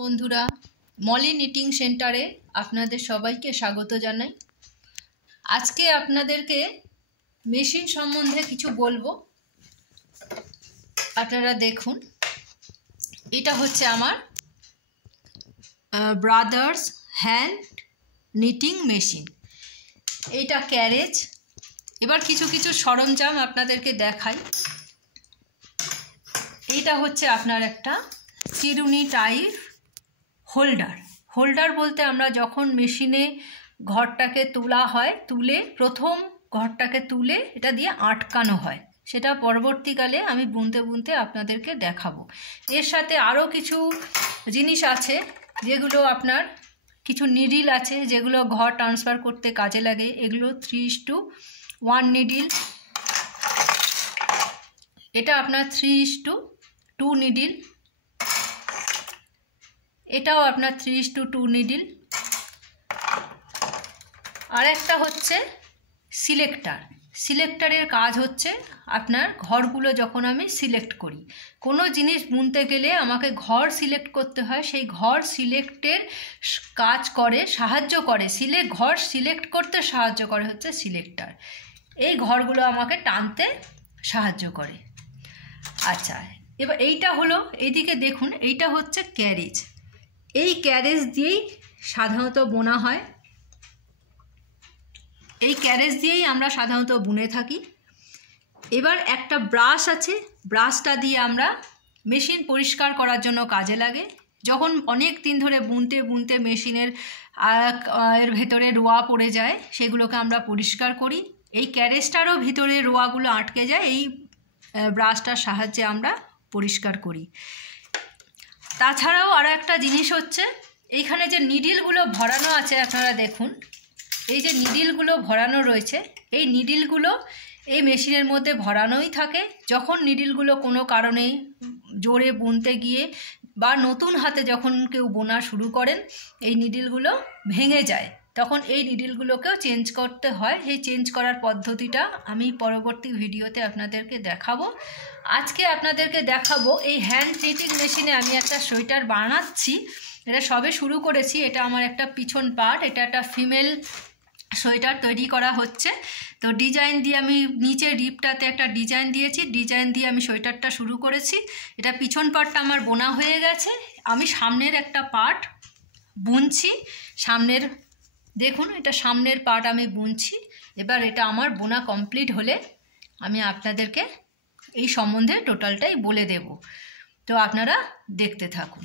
বন্ধুরা, মলি নিটিং সেন্টারে আপনাদের সবাইকে স্বাগত জানাই। আজকে আপনাদেরকে মেশিন সম্বন্ধে কিছু বলবো। আপনারা দেখুন, এটা হচ্ছে আমার ব্রাদার্স হ্যান্ড নিটিং মেশিন। এইটা ক্যারেজ। এবার কিছু কিছু সরঞ্জাম আপনাদেরকে দেখাই। এইটা হচ্ছে আপনার একটা চিরুনি টাইপ হোল্ডার বলতে আমরা যখন মেশিনে ঘরটাকে তোলা হয়, প্রথম ঘরটাকে তুলে এটা দিয়ে আটকানো হয়, সেটা পরবর্তীকালে আমি বুনতে আপনাদেরকে দেখাবো। এর সাথে আরও কিছু জিনিস আছে, যেগুলো আপনার কিছু নিডিল আছে, যেগুলো ঘর ট্রান্সফার করতে কাজে লাগে। এগুলো 3:1 নিডিল। এটা আপনার 3:2 নিডিল। এটাও আপনার 3:2 নিডিল। আর একটা হচ্ছে সিলেক্টারের কাজ হচ্ছে আপনার ঘরগুলো যখন আমি সিলেক্ট করি, কোনো জিনিস বুনতে গেলে আমাকে ঘর সিলেক্ট করতে হয়, সেই ঘর সিলেক্টের কাজ করে, সাহায্য করে, ঘর সিলেক্ট করতে সাহায্য করে হচ্ছে সিলেক্টার। এই ঘরগুলো আমাকে টানতে সাহায্য করে। আচ্ছা, এবার এইটা হলো, এইদিকে দেখুন, এইটা হচ্ছে ক্যারেজ। এই ক্যারেজ দিয়েই সাধারণত বোনা হয়। এই ক্যারেজ দিয়েই আমরা সাধারণত বুনে থাকি। এবার একটা ব্রাশ আছে, ব্রাশটা দিয়ে আমরা মেশিন পরিষ্কার করার জন্য কাজে লাগে। যখন অনেক দিন ধরে বুনতে মেশিনের এর ভেতরে রোয়া পড়ে যায়, সেগুলোকে আমরা পরিষ্কার করি। এই ক্যারেজটারও ভিতরে রোয়াগুলো আটকে যায়, এই ব্রাশটার সাহায্যে আমরা পরিষ্কার করি। তাছাড়াও আরও একটা জিনিস হচ্ছে, এইখানে যে নিডিলগুলো ভরানো আছে, আপনারা দেখুন, এই যে নিডিলগুলো ভরানো রয়েছে, এই নিডিলগুলো এই মেশিনের মধ্যে ভরানোই থাকে। যখন নিডিলগুলো কোনো কারণে জোরে বুনতে গিয়ে বা নতুন হাতে যখন কেউ বোনা শুরু করেন, এই নিডিলগুলো ভেঙে যায়, তখন এই নিডিলগুলোকেও চেঞ্জ করতে হয়। সেই চেঞ্জ করার পদ্ধতিটা আমি পরবর্তী ভিডিওতে আপনাদেরকে দেখাবো। আজকে আপনাদেরকে দেখাবো এই হ্যান্ড নিটিং মেশিনে আমি একটা সোয়েটার বানাচ্ছি। এটা সবে শুরু করেছি। এটা আমার একটা পিছন পার্ট, এটা একটা ফিমেল সোয়েটার তৈরি করা হচ্ছে। তো ডিজাইন দিয়ে আমি নিচে রিপটাতে একটা ডিজাইন দিয়েছি, ডিজাইন দিয়ে আমি সোয়েটারটা শুরু করেছি। এটা পিছন পার্টটা আমার বোনা হয়ে গেছে। আমি সামনের একটা পার্ট বুনছি। দেখুন, এটা সামনের পার্ট আমি বুনছি। এবার এটা আমার বোনা কমপ্লিট হলে আমি আপনাদেরকে এই সম্বন্ধে টোটালটাই বলে দেব। তো আপনারা দেখতে থাকুন।